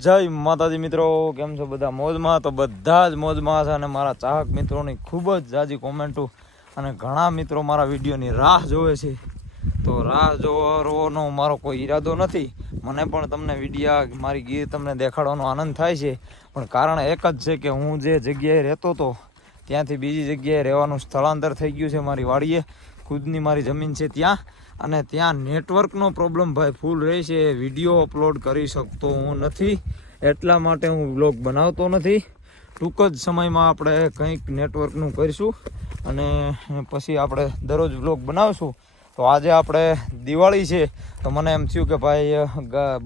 જય માતાજી મિત્રો, કેમ છો બધા? મોજમાં? તો બધા જ મોજમાં છે અને મારા ચાહક મિત્રોની ખૂબ જ જાજી કોમેન્ટો અને ઘણા મિત્રો મારા વિડીયોની રાહ જોવે છે. તો રાહ જોવાનો મારો કોઈ ઈરાદો નથી. મને પણ તમને વિડીયા મારી ગીર તમને દેખાડવાનો આનંદ થાય છે, પણ કારણ એક જ છે કે હું જે જગ્યાએ રહેતો હતો ત્યાંથી બીજી જગ્યાએ રહેવાનું સ્થળાંતર થઈ ગયું છે. મારી વાડીએ ખુદની મારી જમીન છે ત્યાં, અને ત્યાં નેટવર્કનો પ્રોબ્લેમ ભાઈ ફૂલ રહે છે. વિડીયો અપલોડ કરી શકતો હું નથી, એટલા માટે હું વ્લોગ બનાવતો નથી. ટૂંક જ સમયમાં આપણે કંઈક નેટવર્કનું કરીશું અને પછી આપણે દરરોજ વ્લોગ બનાવશું. તો આજે આપણે દિવાળી છે, તો મને એમ થયું કે ભાઈ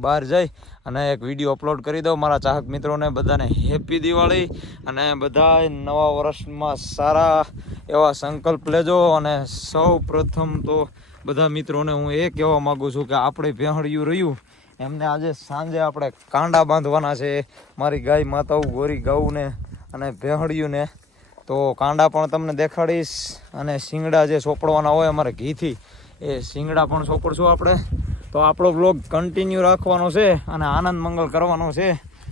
બહાર જઈ અને એક વિડીયો અપલોડ કરી દઉં. મારા ચાહક મિત્રોને બધાને હેપી દિવાળી, અને બધા નવા વર્ષમાં સારા એવા સંકલ્પ લેજો. અને સૌ પ્રથમ તો બધા મિત્રોને હું એ કહેવા માગું છું કે આપણે ભેહળિયું રહ્યું એમને આજે સાંજે આપણે કાંડા બાંધવાના છે. મારી ગાય માતાઓ ગોરી ગાઉને અને ભેહળિયુંને તો કાંડા પણ તમને દેખાડીશ, અને શિંગડા જે સોંપડવાના હોય અમારે ઘીથી, એ શિંગડા પણ સોંપડશું આપણે. તો આપણો બ્લોગ કન્ટિન્યુ રાખવાનો છે અને આનંદ મંગલ કરવાનો છે.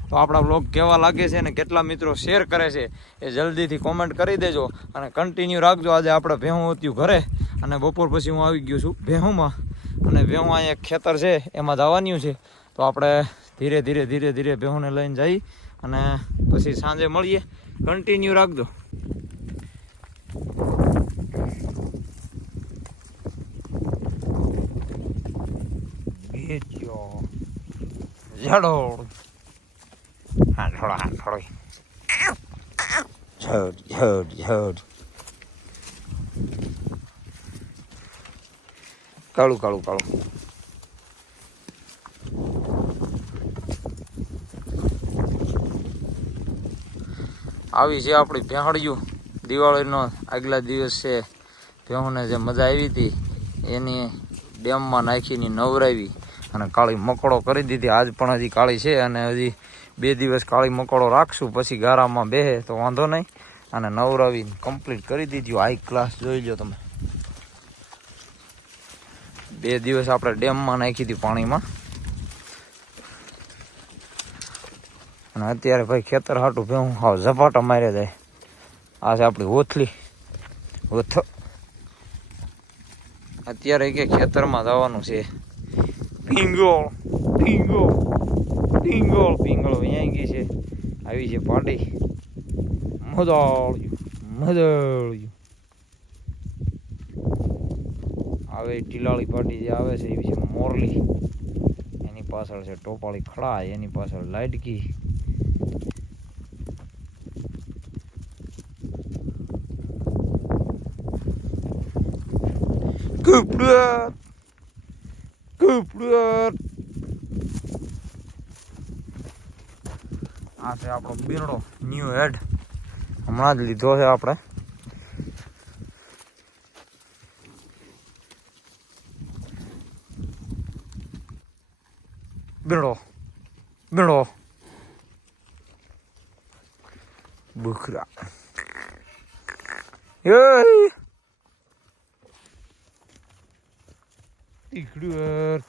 તો આપણા બ્લોગ કેવા લાગે છે અને કેટલા મિત્રો શેર કરે છે એ જલ્દીથી કોમેન્ટ કરી દેજો અને કન્ટિન્યુ રાખજો. આજે આપણે ભેહું હતું ઘરે, અને બપોર પછી હું આવી ગયો છું ભેહુંમાં, અને ભેહું અહીંયા ખેતર છે એમાં જવાનું છે. તો આપણે ધીરે ધીરે ભેહુંને લઈને જઈ અને પછી સાંજે મળીએ. કન્ટિન્યુ રાખજો. જડોડ હાંડોળો ઝડ કાળું આવી છે આપણી ભેહળિયું. દિવાળીનો આગલા દિવસ છે. ભેહુંને જે મજા આવી હતી એની ડેમમાં નાખીને નવરાવી અને કાળી મકોડો કરી દીધી. આજ પણ હજી કાળી છે, અને હજી 2 દિવસ કાળી મકોડો રાખશું, પછી ગારામાં બેહે તો વાંધો નહીં. અને નવરાવી કમ્પ્લીટ કરી દીધી. હાઈ ક્લાસ જોઈ લો તમે. 2 દિવસ આપણે ડેમમાં નાખી હતી પાણીમાં, અને અત્યારે ભાઈ ખેતર હાટું ભેહું હાવ ઝપાટા માર્યા જાય. આ છે આપણી ઓથલી ઓથ. અત્યારે કે ખેતરમાં જવાનું છે. પિંગોળ અહીંયા ગઈ છે. આવી છે પાડી મદળ્યું આવે. ટીલાળી પાટી જે આવે છે એવી છે મોરલી. એની પાછળ છે ટોપાળી ખડા, એની પાછળ લાડકી. કપડાટ આ છે આપણો બિરડો ન્યૂ હેડ, હમણાં જ લીધો છે આપણે. બિરડો બુખરા ટીકડુર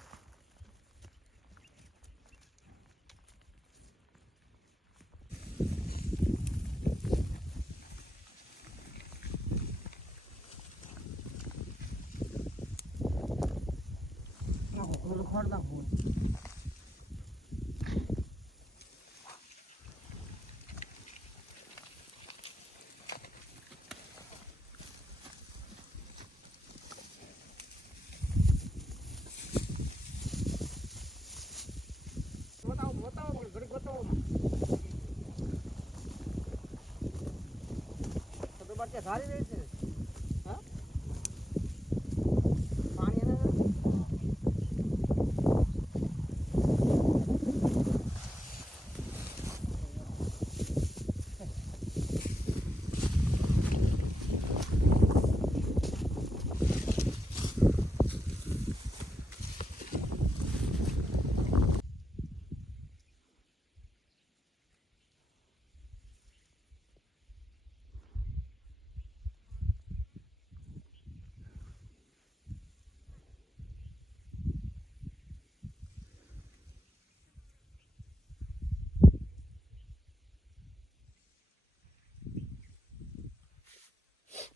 સારી રહી છે.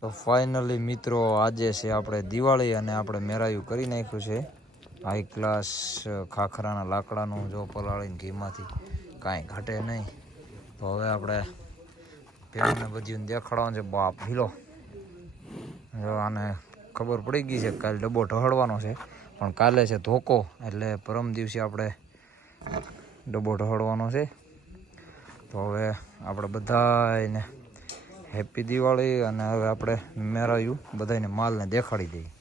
તો ફાઇનલી મિત્રો આજે છે આપણે દિવાળી અને આપણે મેરાયું કરી નાખ્યું છે હાઈ ક્લાસ ખાખરાના લાકડાનું જો પલાળીને ઘીમાંથી કાંઈ ઘટે નહીં. તો હવે આપણે પેલું બધું દેખાડવાનું છે. બાપ ભીલો જો આને ખબર પડી ગઈ છે કાલે ડબ્બો ઢહળવાનો છે, પણ કાલે છે ધોકો એટલે પરમ દિવસે આપણે ડબ્બો ઢહળવાનો છે. તો હવે આપણે બધાને હેપી દિવાળી અને હવે આપણે મેરાયું બધાને માલને દેખાડી દઈએ.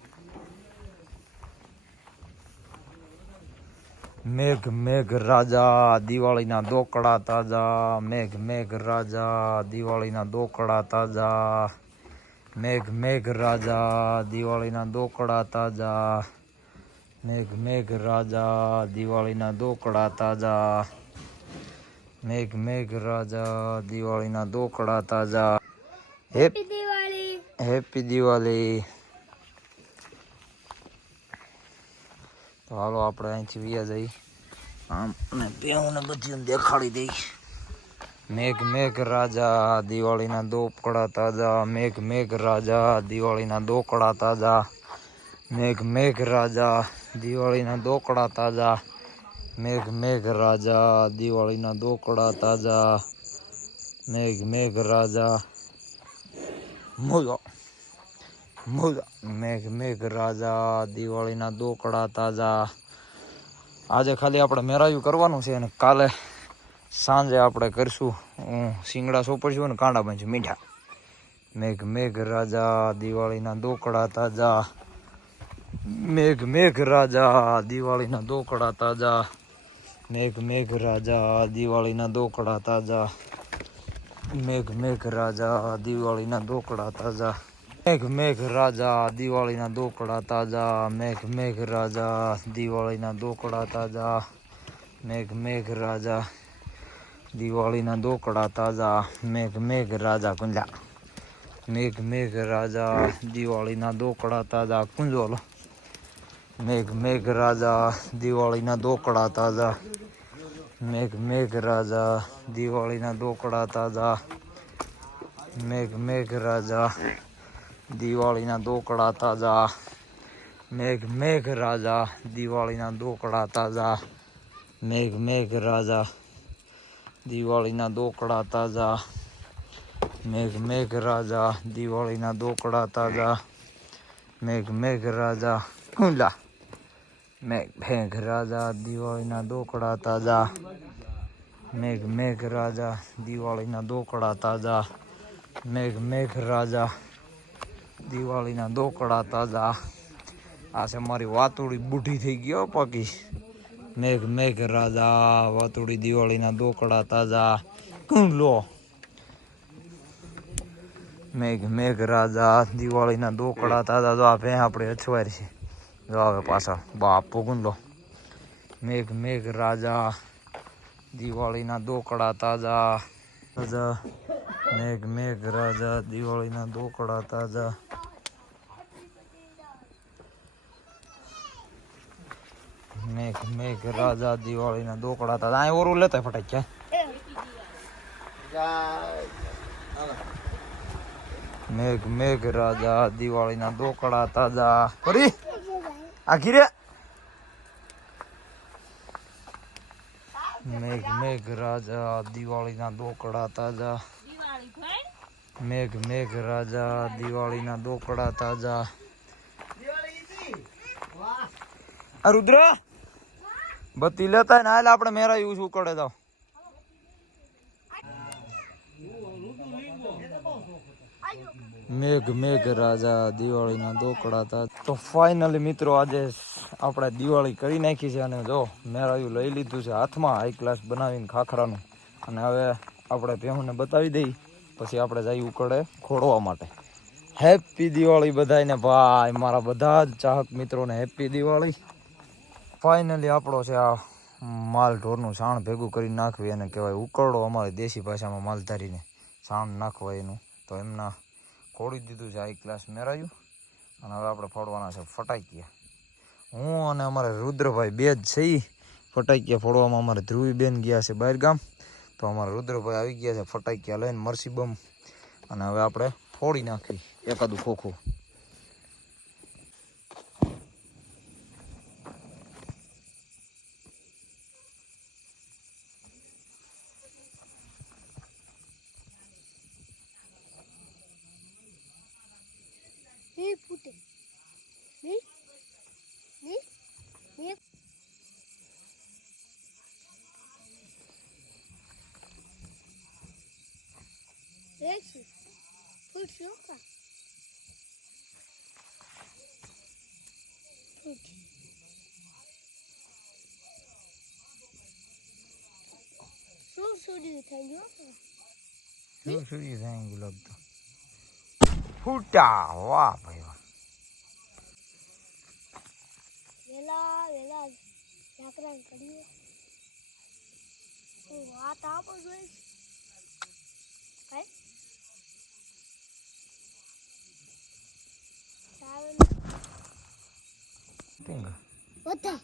મેઘ મેઘ રાજા દિવાળીના દોકડા તાજા, મેઘ મેઘ રાજા દિવાળીના દોકડા તાજા, મેઘ મેઘ રાજા દિવાળીના દોકડા તાજા, મેઘ મેઘ રાજા દિવાળીના દોકડા તાજા, મેઘ મેઘ રાજા દિવાળીના દોકડા તાજા. Happy Diwali, happy Diwali. તો હાલો આપણે અહીંથી વ્યા જઈ આમ અને પેઉને બધું દેખાડી દઈ. મેઘ મેઘ રાજા દિવાળીના દોકડા તાજા, મેઘ મેઘ રાજા દિવાળીના દોકડા તાજા, મેઘ મેઘ રાજા દિવાળીના દોકડા તાજા, મેઘ મેઘ રાજા દિવાળીના દોકડા તાજા, મેઘ મેઘ રાજા મોજો મોજો, મેઘ મેઘ રાજા દિવાળીના દોકડા તાજા. આજે ખાલી આપણે મેરાયું કરવાનું છે અને કાલે સાંજે આપણે કરીશું શિંગડા સોપડશું ને કાંડા બાંધશું મીઠા. મેઘ મેઘ રાજા દિવાળીના દોકડા તાજા, મેઘ મેઘ રાજા દિવાળીના દોકડા તાજા, મેઘ મેઘ રાજા દિવાળીના દોકડા તાજા, મેઘ મેઘ રાજા દિવાળીના દોકડા તાજા, મેઘ મેઘ રાજા દિવાળીના દોકડા તાજા, મેઘ મેઘ રાજા દિવાળીના દોકડા તાજા, મેઘ મેઘ રાજા દિવાળીના દોકડા તાજા, મેઘ મેઘ રાજા કુંજા, મેઘ મેઘ રાજા દિવાળીના દોકડા તાજા કુંજોલો, મેઘ મેઘ રાજા દિવાળીના દોકડા તાજા, મેઘ મેઘ રાજા દિવાળીના દોકડા તાજા, મેઘ મેઘ રાજા દિવાળીના દોકડા તાજા, મેઘ મેઘ રાજા દિવાળીના દોકડા તાજા, મેઘ મેઘ રાજા દિવાળીના દોકડા તાજા, મેઘ મેઘ રાજા દિવાળીના દોકડા તાજા, મેઘ મેઘ રાજા કુંલા, મેઘ મેઘ રાજા દિવાળીના દોકડા તાજા, મેઘ મેઘ રાજા દિવાળીના દોકડા તાજા, મેઘ મેઘ રાજા દિવાળીના દોકડા તાજા. આ છે મારી વાતુડી બુઢી થઈ ગયો પાકી. મેઘ મેઘ રાજા વાતુડી દિવાળીના દોકડા તાજા કુંલો, મેઘ મેઘ રાજા દિવાળીના દોકડા તાજા. તો આ ભે આપણે અછવાય છે જો આવે પાછા બાપો કુંલો. મેઘ મેઘ રાજા દિવાળીના દોકડા તાજા તાજા, મેઘ મેઘ રાજા દિવાળીના દોકડા તાજા, મેઘ મેઘ રાજા દિવાળીના દોકડા તાજા. આ ઓરું લેતા ફટાક મેઘ મેઘ રાજા દિવાળીના દોકડા તાજા. ફરી આખી રે મેઘ મેઘ રાજા દિવાળીના દોકડા તાજા, મેઘ મેઘ રાજા દિવાળીના દોકડા તાજા. આ રુદ્ર બત્તી લેતા ને હાલ આપણે મેરાયું શું કરે જાવ. મેઘ મેઘ રાજા દિવાળીના દોકડા તાજા. તો ફાઇનલી મિત્રો આજે આપણે દિવાળી કરી નાખી છે અને જો મેરાયું લઈ લીધું છે હાથમાં હાઈ ક્લાસ બનાવીને ખાખરાનું. અને હવે આપણે પેહુને બતાવી દઈ પછી આપણે જઈ ઉકળે ખોડવા માટે. હેપી દિવાળી બધાને ભાઈ, મારા બધા જ ચાહક મિત્રોને હેપી દિવાળી. ફાઇનલી આપણો છે આ માલ ઢોરનું છાણ ભેગું કરી નાખવી એને કહેવાય ઉકરડો, અમારી દેશી ભાષામાં માલધારીને છાણ નાખવા એનું. તો એમના ખોડી દીધું છે હાઈ ક્લાસ મેરાયું અને હવે આપણે ફોડવાના છે ફટાકિયા. હું અને અમારે રુદ્રભાઈ બે જ છે. ફટાકિયા ફોડવામાં અમારે ધ્રુવીબેન ગયા છે બહાર ગામ, તો અમારા રુદ્રભાઈ આવી ગયા છે ફટાકિયા લઈને મરસી બમ. અને હવે આપણે ફોડી નાખી એકાદું ખોખું. ફૂટે ની ની ની રેસી ફૂટ શોકા ફૂટ સુડી થઈ ગયો સુડી થાય ગુલાબ તો ફૂટા. વાહ ભાઈ વાહ. વેલા વેલા ઝાકરા કરીએ તો વાત આપો જોઈ કઈ ચાવલ તીંગા બધા